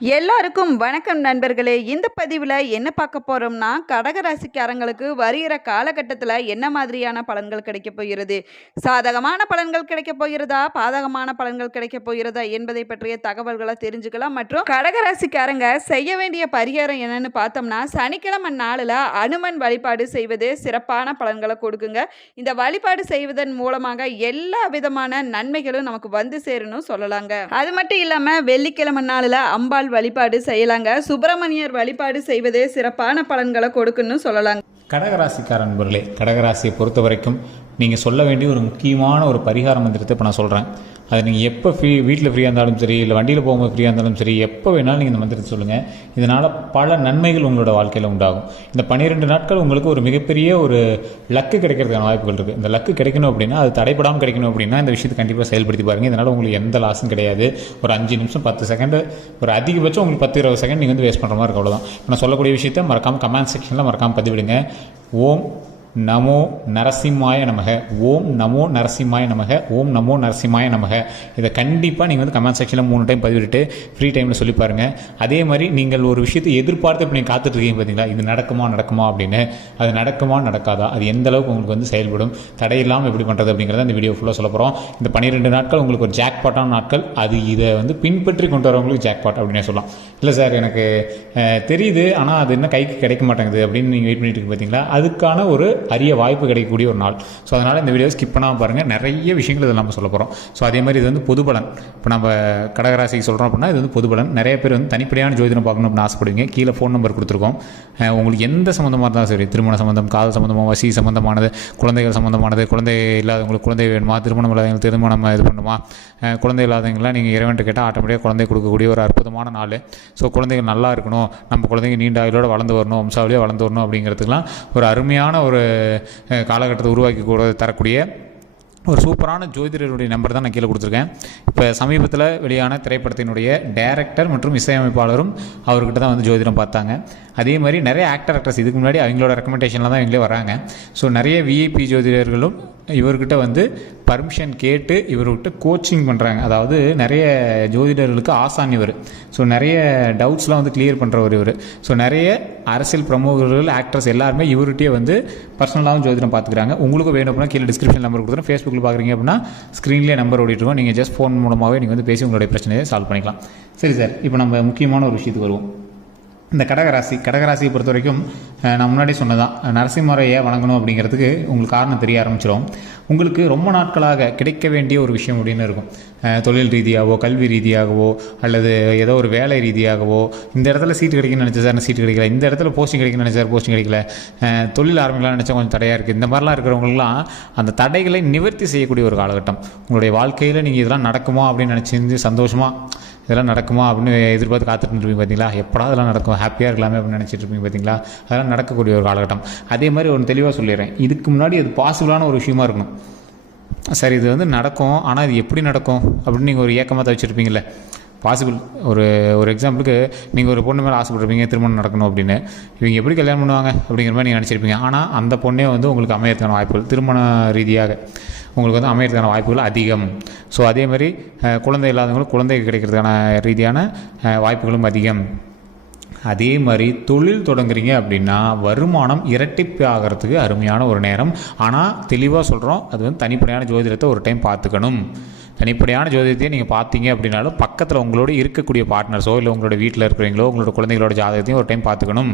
எல்லாருக்கும் வணக்கம் நண்பர்களே. இந்த பதிவில் என்ன பார்க்க போகிறோம்னா, கடகராசிக்காரங்களுக்கு வருகிற காலகட்டத்தில் என்ன மாதிரியான பலன்கள் கிடைக்கப் போகிறது, சாதகமான பலன்கள் கிடைக்கப் போகிறதா, பாதகமான பலன்கள் கிடைக்கப் போகிறதா என்பதை பற்றிய தகவல்களை தெரிஞ்சுக்கலாம். மற்றும் கடகராசிக்காரங்க செய்ய வேண்டிய பரிகாரம் என்னன்னு பார்த்தோம்னா, சனிக்கிழமை நாளில் அனுமன் வழிபாடு செய்வது சிறப்பான பலன்களை கொடுக்குங்க. இந்த வழிபாடு செய்வதன் மூலமாக எல்லா விதமான நன்மைகளும் நமக்கு வந்து சேரணும் சொல்லலாங்க. அது மட்டும் இல்லாமல் வெள்ளிக்கிழமை நாளில் அம்பாள் வழிபாடு செய்யலாங்க. சுப்பிரமணியர் வழிபாடு செய்வதே சிறப்பான பலன்களை கொடுக்குன்னு சொல்லலாங்க. கடகராசிக்கார நண்பர்களே, கடகராசியை பொறுத்த வரைக்கும் நீங்கள் சொல்ல வேண்டிய ஒரு முக்கியமான ஒரு பரிகார மந்திரத்தை இப்போ நான் சொல்கிறேன். அது நீங்கள் எப்போ வீட்டில் ஃப்ரீயாக இருந்தாலும் சரி, இல்லை வண்டியில் போகும்போது ஃப்ரீயாக இருந்தாலும் சரி, எப்போ வேணாலும் நீங்கள் இந்த மந்திரத்தை சொல்லுங்கள். இதனால் பல நன்மைகள் உங்களோட வாழ்க்கையில் உண்டாகும். இந்த 12 நாட்கள் உங்களுக்கு ஒரு மிகப்பெரிய ஒரு லக்கு கிடைக்கிறதுக்கான வாய்ப்புகள் இருக்குது. இந்த லக்கு கிடைக்கணும் அப்படின்னா, அது தடைப்படாமல் கிடைக்கணும் அப்படின்னா, இந்த விஷயத்தை கண்டிப்பாக செயல்படுத்தி பாருங்கள். இதனால் உங்களுக்கு எந்த லாஸும் கிடையாது. ஒரு 5 நிமிஷம் 10 செகண்ட், ஒரு அதிகபட்சம் உங்களுக்கு 10-20 செகண்ட் நீங்கள் வேஸ்ட் பண்ணுற மாதிரி இருக்கும். அவ்வளோதான். நான் சொல்லக்கூடிய விஷயத்தை மறக்காமல் கமெண்ட் செக்ஷனில் மறக்காமல் பதிவிடுங்க. ஓம் நமோ நரசிம்மாய நமக, ஓம் நமோ நரசிம்மாய நமக, ஓம் நமோ நரசிம்மாய நமக. இதை கண்டிப்பாக நீங்கள் கமெண்ட் செக்ஷனில் 3 டைம் பதிவிட்டு ஃப்ரீ டைமில் சொல்லி பாருங்கள். அதே மாதிரி நீங்கள் ஒரு விஷயத்தை எதிர்பார்த்து இப்போ நீங்கள் காத்துட்ருக்கீங்க பார்த்தீங்களா, இது நடக்குமா அப்படின்னு. அது நடக்குமா நடக்காதா, அது எந்த அளவுக்கு உங்களுக்கு செயல்படும், தடையில்லாமல் எப்படி பண்ணுறது அப்படிங்கிறத இந்த வீடியோ ஃபுல்லாக சொல்ல போகிறோம். இந்த 12 நாட்கள் உங்களுக்கு ஒரு ஜாக்பாட்டான நாட்கள். அது இதை பின்பற்றி கொண்டு வரவங்களுக்கு ஜாக்பாட் அப்படின்னே சொல்லலாம். இல்லை சார் எனக்கு தெரியுது, ஆனால் அது என்ன கைக்கு கிடைக்க மாட்டேங்குது அப்படின்னு நீங்கள் வெயிட் பண்ணிட்டு இருக்கு பார்த்தீங்களா, அதுக்கான ஒரு அரிய வாய்ப்பு கிடைக்கக்கூடிய ஒரு நாள். ஸோ அதனால் இந்த வீடியோ ஸ்கிப் பண்ணாமல் பாருங்கள். நிறைய விஷயங்கள் இதில் நம்ம சொல்ல போகிறோம். ஸோ அதே மாதிரி இது பொது பலன். இப்போ நம்ம கடகராசிக்கு சொல்கிறோம் அப்படின்னா இது பொது பலன். நிறைய பேர் தனிப்படையான ஜோதிடம் பார்க்கணும் அப்படின்னு ஆசைப்படுவீங்க. கீழே ஃபோன் நம்பர் கொடுத்துருக்கோம். உங்களுக்கு எந்த சம்மந்தமாக இருந்தாலும் சரி, திருமண சம்மந்தம், காதல் சம்மந்தமாக, வசி சம்மந்தமானது, குழந்தைகள் சம்மந்தமானது, குழந்தை இல்லாதவங்களுக்கு குழந்தை வேணுமா, திருமணம் இல்லாதவங்களுக்கு திருமணம் இது பண்ணுமா, குழந்தை இல்லாதவங்களாம் நீங்கள் இறைவன்ட்டு கேட்டால் ஆட்டோமேட்டிக்காக குழந்தை கொடுக்கக்கூடிய ஒரு அற்புதமான நாள். ஸோ குழந்தைகள் நல்லா இருக்கணும், நம்ம குழந்தைங்க நீண்ட ஆயுளோடு வளர்ந்து வரணும், வம்சாவளியாக வளர்ந்து வரணும் அப்படிங்கிறதுக்கெலாம் ஒரு அருமையான ஒரு காலகட்டத்தை உருவாக்கி தரக்கூடிய ஒரு சூப்பரான ஜோதிடருடைய நம்பர் தான் நான் கீழே கொடுத்துருக்கேன். இப்போ சமீபத்தில் வெளியான திரைப்படத்தினுடைய டைரக்டர் மற்றும் இசையமைப்பாளரும் அவர்கிட்ட தான் ஜோதிடம் பார்த்தாங்க. அதே மாதிரி நிறைய ஆக்டர்ஸ் இதுக்கு முன்னாடி அவங்களோட ரெக்கமெண்டேஷனில் தான் இவங்களே வராங்க. ஸோ நிறைய விஐபி ஜோதிடர்களும் இவர்கிட்ட பர்மிஷன் கேட்டு இவர்கிட்ட கோச்சிங் பண்ணுறாங்க. அதாவது நிறைய ஜோதிடர்களுக்கு ஆசான் இவர். ஸோ நிறைய டவுட்ஸ்லாம் கிளியர் பண்ணுறவர் இவர். ஸோ நிறைய அரசியல் பிரமுகர்கள், ஆக்டர்ஸ் எல்லாருமே இவர்கிட்டயே பர்சனலாகவும் ஜோதிடம் பார்த்துக்கிறாங்க. உங்களுக்கு வேணும் அப்படின்னா கீழே டிஸ்கிரிப்ஷன் நம்பர் கொடுத்துருக்கேன். ஃபேஸ்புக்கில் பார்க்குறீங்க அப்படின்னா ஸ்க்ரீன்லேயே நம்பர் ஓடிட்டுருக்கோம். நீங்கள் ஜஸ்ட் ஃபோன் மூலமாகவே நீங்கள் பேசி உங்களுடைய பிரச்சனையை சால்வ் பண்ணிக்கலாம். சரி சார், இப்போ நம்ம முக்கியமான ஒரு விஷயத்துக்கு வருவோம். இந்த கடகராசியை பொறுத்த வரைக்கும் நான் முன்னாடி சொன்னதான், நரசிம்மரை ஏன் வணங்கணும் அப்படிங்கிறதுக்கு உங்களுக்கு காரணம் தெரிய ஆரம்பிச்சிடும். உங்களுக்கு ரொம்ப நாட்களாக கிடைக்க வேண்டிய ஒரு விஷயம் அப்படின்னு இருக்கும். தொழில் ரீதியாகவோ, கல்வி ரீதியாகவோ, அல்லது ஏதோ ஒரு வேலை ரீதியாகவோ, இந்த இடத்துல சீட்டு கிடைக்குன்னு நினச்சா சார் சீட்டு கிடைக்கல, இந்த இடத்துல போஸ்டிங் கிடைக்குன்னு நினச்சார் போஸ்டிங் கிடைக்கல, தொழில் ஆரம்பிக்கலாம் நினச்சா கொஞ்சம் தடையாக இருக்குது. இந்த மாதிரிலாம் இருக்கிறவங்களுக்குலாம் அந்த தடைகளை நிவர்த்தி செய்யக்கூடிய ஒரு காலகட்டம். உங்களுடைய வாழ்க்கையில் நீங்கள் இதெல்லாம் நடக்குமா அப்படின்னு நினச்சி சந்தோஷமாக இதெல்லாம் நடக்குமா அப்படின்னு எதிர்பார்த்து காத்துட்டு இருப்பீங்க பார்த்தீங்களா, எப்படா அதெல்லாம் நடக்கும், ஹாப்பியாக இருக்கலாமே அப்படின்னு நினச்சிட்டு இருப்பீங்க பார்த்தீங்களா, அதெல்லாம் நடக்கக்கூடிய ஒரு காலகட்டம். அதே மாதிரி ஒன்று தெளிவாக சொல்லிடுறேன், இதுக்கு முன்னாடி அது பாசிபிளான ஒரு விஷயமா இருக்கணும். சரி இது நடக்கும், ஆனால் இது எப்படி நடக்கும் அப்படின்னு நீங்கள் ஒரு ஏக்கமாக தான் வச்சுருப்பீங்களே. பாசிபிள் ஒரு எக்ஸாம்பிளுக்கு நீங்கள் ஒரு பொண்ணு மேலே ஆசைப்பட்டிருப்பீங்க, திருமணம் நடக்கணும் அப்படின்னு. இவங்க எப்படி கல்யாணம் பண்ணுவாங்க அப்படிங்கிற மாதிரி நீங்கள் நினச்சிருப்பீங்க. ஆனால் அந்த பொண்ணே உங்களுக்கு அமையறதுக்கான வாய்ப்புகள், திருமண ரீதியாக உங்களுக்கு அமையறதுக்கான வாய்ப்புகள் அதிகம். ஸோ அதே மாதிரி குழந்தை இல்லாதவங்களுக்கு குழந்தை கிடைக்கிறதுக்கான ரீதியான வாய்ப்புகளும் அதிகம். அதே மாதிரி தொழில் தொடங்குறீங்க அப்படின்னா வருமானம் இரட்டிப்பு ஆகிறதுக்கு அருமையான ஒரு நேரம். ஆனால் தெளிவாக சொல்கிறோம், அது தனிப்படையான ஜோதிடத்தை ஒரு டைம் பார்த்துக்கணும். தனிப்படையான ஜோதிடத்தையும் நீங்கள் பார்த்தீங்க அப்படின்னாலும் பக்கத்தில் உங்களோட இருக்கக்கூடிய பார்ட்னர்ஸோ, இல்லை உங்களோட வீட்டில் இருக்கிறவங்களோ, உங்களோட குழந்தைகளோட ஜாதகத்தையும் ஒரு டைம் பார்த்துக்கணும்.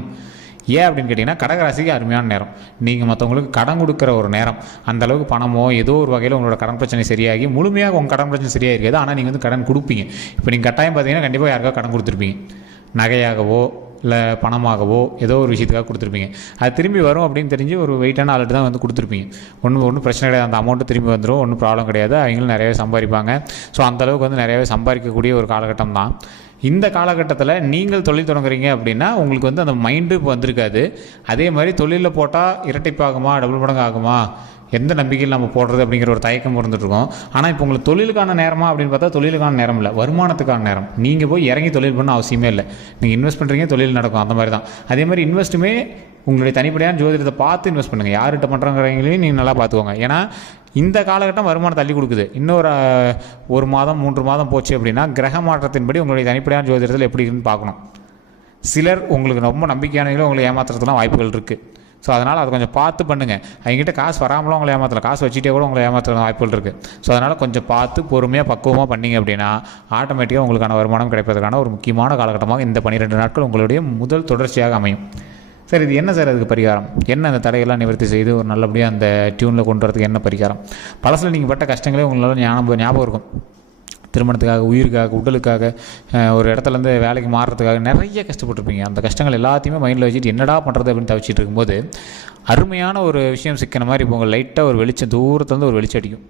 ஏன் அப்படின்னு கேட்டிங்கன்னா, கடகராசிக்கு அருமையான நேரம். நீங்கள் மற்றவங்களுக்கு கடன் கொடுக்குற ஒரு நேரம். அந்தளவுக்கு பணமோ ஏதோ ஒரு வகையில் உங்களோட கடன் பிரச்சனை சரியாகி முழுமையாக உங்கள் கடன் பிரச்சனை சரியாக இருக்காது. ஆனால் நீங்கள் கடன் கொடுப்பீங்க. இப்போ நீங்கள் கட்டாயம் பார்த்தீங்கன்னா கண்டிப்பாக யாருக்காக கடன் கொடுத்துருப்பீங்க. நகையாகவோ இல்லை பணமாகவோ ஏதோ ஒரு விஷயத்துக்காக கொடுத்துருப்பீங்க. அது திரும்பி வரும் அப்படின்னு தெரிஞ்சு ஒரு வெயிட்டான ஆளுட்டு தான் கொடுத்துருப்பீங்க. ஒன்றும் பிரச்சனை கிடையாது, அந்த அமௌண்ட்டு திரும்பி வந்துடும், ஒன்றும் ப்ராப்ளம் கிடையாது. அவங்களும் நிறையவே சம்பாதிப்பாங்க. ஸோ அந்தளவுக்கு நிறையவே சம்பாதிக்கக்கூடிய ஒரு காலகட்டம் தான் இந்த காலகட்டத்தில். நீங்கள் தொழில் தொடங்குறீங்க அப்படின்னா உங்களுக்கு அந்த மைண்டு வந்திருக்காது. அதே மாதிரி தொழிலில் போட்டால் இரட்டிப்பாகுமா, டபுள் மடங்கு ஆகுமா, எந்த நம்பிக்கையில் நம்ம போடுறது அப்படிங்கிற ஒரு தயக்கம் இருந்துகிட்ருக்கோம். ஆனால் இப்போ உங்களுக்கு தொழிலுக்கான நேரமா அப்படின்னு பார்த்தா தொழிலுக்கான நேரம் இல்லை, வருமானத்துக்கான நேரம். நீங்கள் போய் இறங்கி தொழில் பண்ண அவசியமே இல்லை. நீங்கள் இன்வெஸ்ட் பண்ணுறீங்க, தொழில் நடக்கும், அந்த மாதிரி தான். அதே மாதிரி இன்வெஸ்ட்டுமே உங்களுடைய தனிப்படையான ஜோதிடத்தை பார்த்து இன்வெஸ்ட் பண்ணுங்கள். யார்கிட்ட பண்ணுறவங்களையும் நீங்கள் நல்லா பார்த்துக்கோங்க. ஏன்னா இந்த காலகட்டம் வருமானம் தள்ளி கொடுக்குது. இன்னொரு 1 மாதம் 3 மாதம் போச்சு அப்படின்னா கிரக மாற்றத்தின்படி உங்களுடைய தனிப்படையான ஜோதிடத்தில் எப்படி இருக்குன்னு பார்க்கணும். சிலர் உங்களுக்கு ரொம்ப நம்பிக்கையானவங்களும் உங்களை ஏமாத்துறதுலாம் வாய்ப்புகள் இருக்குது. ஸோ அதனால் அதை கொஞ்சம் பார்த்து பண்ணுங்கள். அவங்ககிட்ட காசு வராமலும் உங்களை ஏமாற்றலாம், காசு வச்சுட்டே கூட உங்களை ஏமாற்றுற வாய்ப்புகள் இருக்குது. ஸோ அதனால் கொஞ்சம் பார்த்து பொறுமையாக பக்குவமாக பண்ணிங்க அப்படின்னா ஆட்டோமேட்டிக்காக உங்களுக்கான வருமானம் கிடைப்பதற்கான ஒரு முக்கியமான காலகட்டமாக இந்த 12 நாட்கள் உங்களுடைய முதல் தொடர்ச்சியாக அமையும். சார் இது என்ன சார் அதுக்கு பரிகாரம், என்ன அந்த தடையெல்லாம் நிவர்த்தி செய்து ஒரு நல்லபடியாக அந்த டியூனில் கொண்டு வரதுக்கு என்ன பரிகாரம்? பழசில் நீங்கள் பட்ட கஷ்டங்களே உங்களால் ஞாபகம் இருக்கும். திருமணத்துக்காக, உயிருக்காக, உடலுக்காக, ஒரு இடத்துலேருந்து வேலைக்கு மாறுறதுக்காக நிறைய கஷ்டப்பட்டுருப்பீங்க. அந்த கஷ்டங்கள் எல்லாத்தையுமே மைண்டில் வச்சுட்டு என்னடா பண்ணுறது அப்படின்னு தவிச்சிட்டு இருக்கும்போது அருமையான ஒரு விஷயம் சிக்கின மாதிரி இப்போ உங்கள் லைட்டாக ஒரு வெளிச்சம் தூரத்துலேருந்து ஒரு வெளிச்சம் அடிக்கும்.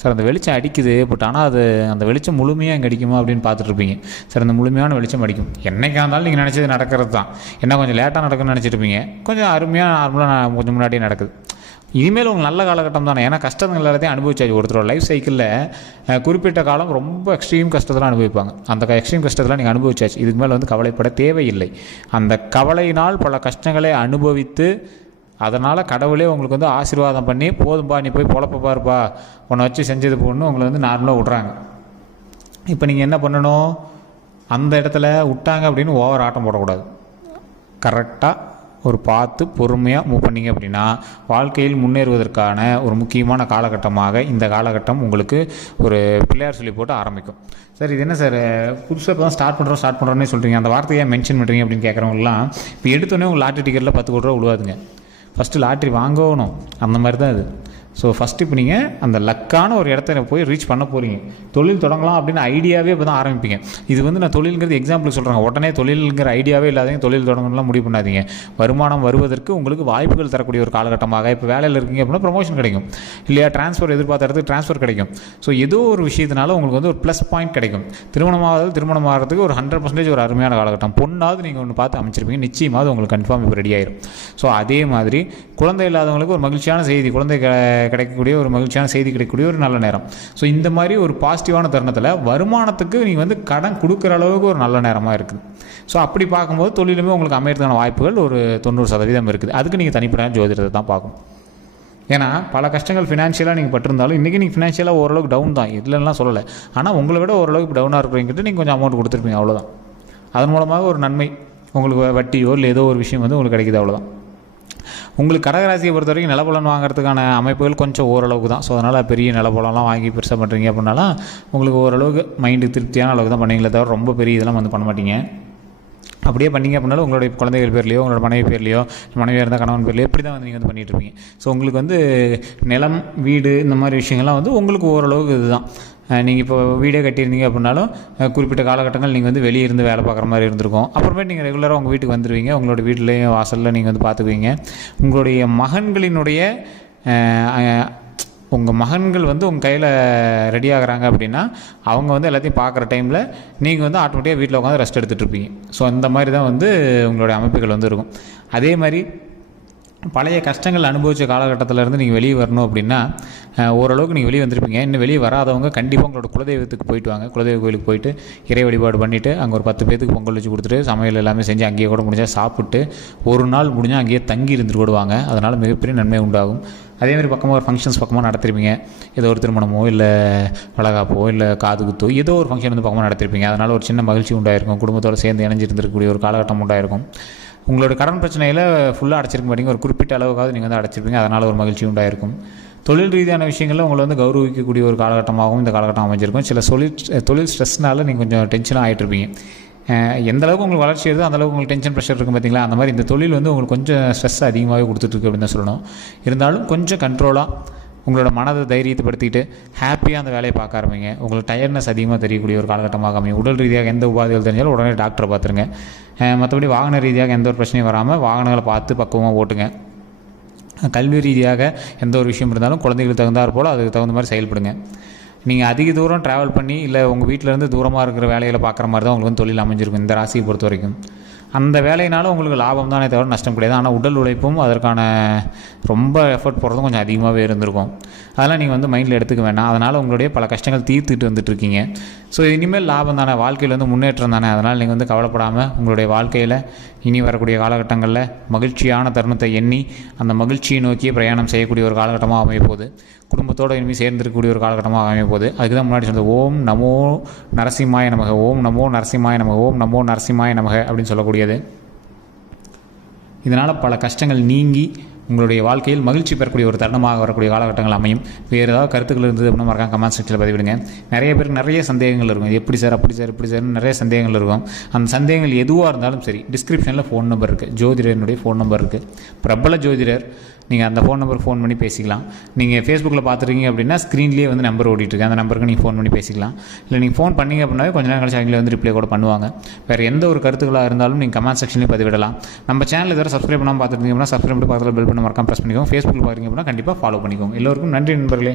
சார் அந்த வெளிச்சம் அடிக்குது, பட் ஆனால் அது அந்த வெளிச்சம் முழுமையாக இங்கே அடிக்குமா அப்படின்னு பார்த்துட்ருப்பீங்க. சார் அந்த முழுமையான வெளிச்சம் அடிக்கும். என்றைக்காக இருந்தாலும் நீங்கள் நினச்சது நடக்கிறது தான். என்ன கொஞ்சம் லேட்டாக நடக்குன்னு நினச்சிருப்பீங்க, கொஞ்சம் அருமையாக நார்மலாக கொஞ்சம் முன்னாடியே நடக்குது. இனிமேல் உங்களுக்கு நல்ல காலகட்டம் தானே. ஏன்னா கஷ்டங்கள் எல்லாத்தையும் அனுபவிச்சாச்சு. ஒருத்தரோட லைஃப் சைக்கிளில் குறிப்பிட்ட காலம் ரொம்ப எக்ஸ்ட்ரீம் கஷ்டத்தெல்லாம் அனுபவிப்பாங்க. அந்த எக்ஸ்ட்ரீம் கஷ்டத்தெல்லாம் நீங்கள் அனுபவிச்சாச்சு. இதுக்கு மேலே வந்து கவலைப்பட தேவையில்லை. அந்த கவலையினால் பல கஷ்டங்களை அனுபவித்து அதனால் கடவுளே உங்களுக்கு வந்து ஆசீர்வாதம் பண்ணி போதும்பா நீ போய் பொழப்ப பாருப்பா உன்னை வச்சு செஞ்சது போடணும் உங்களை வந்து நார்மலாக விட்றாங்க. இப்போ நீங்கள் என்ன பண்ணணும், அந்த இடத்துல விட்டாங்க அப்படின்னு ஓவர் ஆட்டம் போடக்கூடாது. கரெக்டாக ஒரு பார்த்து பொறுமையாக மூவ் பண்ணிங்க அப்படின்னா வாழ்க்கையில் முன்னேறுவதற்கான ஒரு முக்கியமான காலகட்டமாக இந்த காலகட்டம் உங்களுக்கு ஒரு பிள்ளையார் சொல்லி போட்டு ஆரம்பிக்கும். சார் இது என்ன சார் புதுசாக இப்போ தான் ஸ்டார்ட் பண்ணுறோன்னே சொல்கிறீங்க, அந்த வார்த்தையை மென்ஷன் பண்ணுறீங்க அப்படின்னு கேட்குறவங்களாம் இப்போ எடுத்தோடனே உங்கள் லாட்ரி டிக்கெட்டில் 10 கோடி ரூபா விழுவாதுங்க. ஃபஸ்ட்டு லாட்ரி வாங்கணும், அந்த மாதிரி தான் இது. ஸோ ஃபஸ்ட்டு இப்போ நீங்கள் அந்த லக்கான ஒரு இடத்த போய் ரீச் பண்ண போகிறீங்க. தொழில் தொடங்கலாம் அப்படின்னு ஐடியாவே இப்போ தான் ஆரம்பிப்பீங்க. இது வந்து நான் தொழிலுங்கிறது எக்ஸாம்பிளுக்கு சொல்கிறேன். உடனே தொழிலுங்கிற ஐடியாவே இல்லாதீங்க, தொழில் தொடங்கலாம் முடிவு பண்ணாதீங்க. வருமானம் வருவதற்கு உங்களுக்கு வாய்ப்புகள் தரக்கூடிய ஒரு காலகட்டமாக இப்போ வேலையில் இருக்கீங்க அப்படின்னா ப்ரொமோஷன் கிடைக்கும், இல்லையா ட்ரான்ஸ்ஃபர் எதிர்பார்த்த இடத்துக்கு ட்ரான்ஸ்ஃபர் கிடைக்கும். ஸோ ஏதோ ஒரு விஷயத்தினால உங்களுக்கு வந்து ஒரு ப்ளஸ் பாயிண்ட் கிடைக்கும். திருமணம் ஆகிறதுக்கு ஒரு 100% ஒரு அருமையான காலகட்டம். பொண்ணாவது நீங்கள் ஒன்று பார்த்து அமைச்சிருப்பீங்க, நிச்சயமாவது உங்களுக்கு கன்ஃபார்ம் இப்போ ரெடி ஆயிரும். ஸோ அதே மாதிரி குழந்தை இல்லாதவங்களுக்கு ஒரு மகிழ்ச்சியான செய்தி, குழந்தை கிடைக்கக்கூடிய ஒரு மகிழ்ச்சியான செய்தி கிடைக்கக்கூடிய ஒரு நல்ல நேரம். ஸோ இந்த மாதிரி ஒரு பாசிட்டிவான தருணத்தில் வருமானத்துக்கு நீங்கள் வந்து கடன் கொடுக்குற அளவுக்கு ஒரு நல்ல நேரமாக இருக்குது. ஸோ அப்படி பார்க்கும்போது தொழிலுமே உங்களுக்கு அமையறதுக்கான வாய்ப்புகள் ஒரு 90% இருக்குது. அதுக்கு நீங்கள் தனிப்படையான ஜோதிடத்தை தான் பார்க்கணும். ஏன்னா பல கஷ்டங்கள் ஃபினான்ஷியலாக நீங்கள் பட்டிருந்தாலும் இன்றைக்கி நீங்கள் ஃபினான்ஷியலாக ஓரளவுக்கு டவுன் தான், இல்லைன்னா சொல்லலை. ஆனால் உங்களை விட ஓரளவுக்கு டவுனாக இருக்கிறீங்கிட்ட நீங்கள் கொஞ்சம் அமௌண்ட் கொடுத்துருப்பீங்க, அவ்வளோதான். அதன் மூலமாக ஒரு நன்மை உங்களுக்கு வட்டியோ இல்லை ஏதோ ஒரு விஷயம் வந்து உங்களுக்கு கிடைக்குது, அவ்வளோதான். உங்களுக்கு கடகராசியை பொறுத்த வரைக்கும் நிலப்பலன் வாங்குறதுக்கான அமைப்புகள் கொஞ்சம் ஓரளவுக்கு தான். ஸோ அதனால் பெரிய நிலப்பலம்லாம் வாங்கி பெருசாக பண்ணுறீங்க அப்படின்னாலும் உங்களுக்கு ஓரளவுக்கு மைண்டுக்கு திருப்தியான அளவுக்கு தான் பண்ணுவீங்களே தவிர ரொம்ப பெரிய இதெல்லாம் வந்து பண்ண மாட்டீங்க. அப்படியே பண்ணிங்க அப்படின்னாலும் உங்களுடைய குழந்தைகள் பேர்லையோ உங்களோட மனைவி பேர்லையோ, மனைவியாக இருந்தால் கணவன் பேர்லையோ இப்படி தான் வந்து நீங்கள் வந்து பண்ணிகிட்டு இருப்பீங்க. ஸோ உங்களுக்கு வந்து நிலம், வீடு இந்த மாதிரி விஷயங்கள்லாம் வந்து உங்களுக்கு ஓரளவுக்கு இதுதான். நீங்கள் இப்போ வீடே கட்டியிருந்தீங்க அப்படின்னாலும் குறிப்பிட்ட காலகட்டங்கள் நீங்கள் வந்து வெளியே இருந்து வேலை பார்க்குற மாதிரி இருந்திருக்கும். அப்புறமே நீங்கள் ரெகுலராக உங்கள் வீட்டுக்கு வந்துடுவீங்க. உங்களோட வீட்டிலையும் வாசலில் நீங்கள் வந்து பார்த்துக்குவீங்க. உங்களுடைய உங்கள் மகன்கள் வந்து உங்கள் கையில் ரெடி ஆகுறாங்க அப்படின்னா அவங்க வந்து எல்லாத்தையும் பார்க்குற டைமில் நீங்கள் வந்து ஆட்டோமேட்டிக்காக வீட்டில் உட்காந்து ரெஸ்ட் எடுத்துகிட்டு இருப்பீங்க. ஸோ அந்த மாதிரி தான் வந்து உங்களுடைய அமைப்புகள் வந்து இருக்கும். அதே மாதிரி பழைய கஷ்டங்கள் அனுபவித்த காலகட்டத்திலேருந்து நீங்கள் வெளியே வரணும் அப்படின்னா ஓரளவுக்கு நீங்கள் வெளியே வந்திருப்பீங்க. இன்னும் வெளியே வராதவங்க கண்டிப்பாக உங்களோட குலதெய்வத்துக்கு போயிட்டு வாங்க. குலதெய்வ கோயிலுக்கு போயிட்டு இறை வழிபாடு பண்ணிவிட்டு அங்கே ஒரு 10 பேருக்கு பொங்கல் வச்சு கொடுத்துட்டு சமையல் எல்லாமே செஞ்சு அங்கேயே கூட முடிஞ்சால் சாப்பிட்டு ஒரு நாள் முடிஞ்சால் அங்கேயே தங்கி இருந்துட்டு கூடுவாங்க. அதனால் மிகப்பெரிய நன்மை உண்டாகும். அதேமாதிரி பக்கமாக ஒரு ஃபங்க்ஷன்ஸ் பக்கமாக நடத்திருப்பீங்க. ஏதோ ஒரு திருமணமோ இல்லை வளகாப்போ இல்லை காது குத்தோ ஏதோ ஒரு ஃபங்க்ஷன் வந்து பக்கமாக நடத்திருப்பீங்க. அதனால் ஒரு சின்ன மகிழ்ச்சி உண்டாயிருக்கும். குடும்பத்தோடு சேர்ந்து இணைஞ்சிருந்திருக்கக்கூடிய ஒரு காலகட்டம் உண்டாயிருக்கும். உங்களோட கடன் பிரச்சனையில் ஃபுல்லாக அடைச்சிருக்க மாட்டீங்க, ஒரு குறிப்பிட்ட அளவுக்காவது நீங்கள் வந்து அடைச்சிருப்பீங்க. அதனால் ஒரு மகிழ்ச்சி உண்டாயிருக்கும். தொழில் ரீதியான விஷயங்களில் உங்களை வந்து கௌரவிக்கக்கூடிய ஒரு காலகட்டமாகவும் இந்த காலகட்டம் அமைஞ்சிருக்கும். சில தொழில் ஸ்ட்ரெஸ்னால நீங்கள் கொஞ்சம் டென்ஷனாக ஆகிட்டுருப்பீங்க. எந்த அளவுக்கு உங்களுக்கு வளர்ச்சி இருக்குது அந்தளவுக்கு உங்களுக்கு டென்ஷன் ப்ரெஷர் இருக்கும் பார்த்தீங்களா. அந்த மாதிரி இந்த தொழில் வந்து உங்களுக்கு கொஞ்சம் ஸ்ட்ரெஸ் அதிகமாகவே கொடுத்துட்ருக்கு அப்படின்னு தான் சொல்லணும். இருந்தாலும் கொஞ்சம் கண்ட்ரோலாக உங்களோட மனதை தைரியத்தை படுத்திக்கிட்டு ஹாப்பியாக அந்த வேலையை பார்க்க ஆரம்பிங்க. உங்களுக்கு டயர்ட்னஸ் அதிகமாக தெரியக்கூடிய ஒரு காலகட்டமாக அமையும். உடல் ரீதியாக எந்த உபாதைகள் தெரிஞ்சாலும் உடனே டாக்டரை பார்த்துருங்க. மற்றபடி வாகன ரீதியாக எந்த ஒரு பிரச்சனையும் வராமல் வாகனங்களை பார்த்து பக்குவமாக ஓட்டுங்க. கல்வி ரீதியாக எந்த ஒரு விஷயம் இருந்தாலும் குழந்தைகளுக்கு தகுந்தாற் போல் அதுக்கு தகுந்த மாதிரி செயல்படுங்க. நீங்கள் அதிக தூரம் ட்ராவல் பண்ணி இல்லை உங்கள் வீட்டிலேருந்து தூரமாக இருக்கிற வேலைகளை பார்க்குற மாதிரி தான் உங்களுக்கு வந்து தொழில் அமைஞ்சிருக்கும் இந்த ராசியை பொறுத்த வரைக்கும். அந்த வேலையினால உங்களுக்கு லாபம் தானே தவிர நஷ்டம் கிடையாது. ஆனால் உடல் உழைப்பும் அதற்கான ரொம்ப எஃபர்ட் போடுறதும் கொஞ்சம் அதிகமாகவே இருந்திருக்கும். அதெல்லாம் நீங்கள் வந்து மைண்டில் எடுத்துக்க வேண்டாம். அதனால் உங்களுடைய பல கஷ்டங்கள் தீர்த்துட்டு வந்துட்டுருக்கீங்க. ஸோ இனிமேல் லாபம் தானே, வாழ்க்கையில் வந்து முன்னேற்றம் தானே. அதனால் நீங்கள் வந்து கவலைப்படாமல் உங்களுடைய வாழ்க்கையில் இனி வரக்கூடிய காலகட்டங்களில் மகிழ்ச்சியான தருணத்தை எண்ணி அந்த மகிழ்ச்சியை நோக்கியே பிரயாணம் செய்யக்கூடிய ஒரு காலகட்டமாக அமைய போகுது. குடும்பத்தோடு இனிமேல் சேர்ந்திருக்கக்கூடிய ஒரு காலகட்டமாக அமைய போகுது. அதுக்கு தான் முன்னாடி சொன்னது ஓம் நமோ நரசிம்மாய நமக, ஓம் நமோ நரசிம்மாய நமக, ஓம் நமோ நரசிம்மாய நமக அப்படின்னு சொல்லக்கூடியது. இதனால் பல கஷ்டங்கள் நீங்கி உங்களுடைய வாழ்க்கையில் மகிழ்ச்சி பெறக்கூடிய ஒரு தருணமாக வரக்கூடிய காலகட்டங்கள் அமையும். வேறு ஏதாவது கருத்துக்கள் இருந்தது அப்படின்னா மறக்காம கமெண்ட் செக்ஷனில் பதிவிடுங்க. நிறைய பேருக்கு நிறைய சந்தேகங்கள் இருக்கும், எப்படி சார் அப்படி சார் இப்படி சார்னு நிறைய சந்தேகங்கள் இருக்கும். அந்த சந்தேகங்கள் எதுவாக இருந்தாலும் சரி, டிஸ்கிரிப்ஷனில் ஃபோன் நம்பர் இருக்குது, ஜோதிடனுடைய ஃபோன் நம்பர் இருக்குது, பிரபல ஜோதிடர். நீங்கள் அந்த ஃபோன் நம்பருக்கு ஃபோன் பண்ணி பேசிக்கலாம். நீங்கள் ஃபேஸ்புக்கில் பார்த்துருக்கீங்க அப்படின்னா ஸ்க்ரீன்லேயே வந்து நம்பர் ஓடிட்டுருக்கு, அந்த நம்பருக்கு நீங்கள் ஃபோன் பண்ணி பேசிக்கலாம். இல்லை நீங்கள் ஃபோன் பண்ணிங்க அப்படின்னாவே கொஞ்ச நேரம் கழிச்சு அவங்களே வந்து ரிப்ளை கூட பண்ணுவாங்க. வேறு எந்த ஒரு கருத்துக்களாக இருந்தாலும் நீங்கள் கமெண்ட் செக்ஷன்லேயே பதிவிடலாம். நம்ம சேனல் இதோட சப்ஸ்கிரைப் பண்ணாமல் பார்த்துருந்தீங்க அப்படின்னா சப்ஸ்கிரைப் பண்ணி பக்கத்தில் பெல் பண்ண மறக்காம ப்ரெஸ் பண்ணிக்கோங்க. ஃபேஸ்புக்கில் பார்க்குறீங்க அப்படின்னா கண்டிப்பாக ஃபாலோ பண்ணிக்கோங்க. எல்லோருக்கும் நன்றி நண்பர்களே.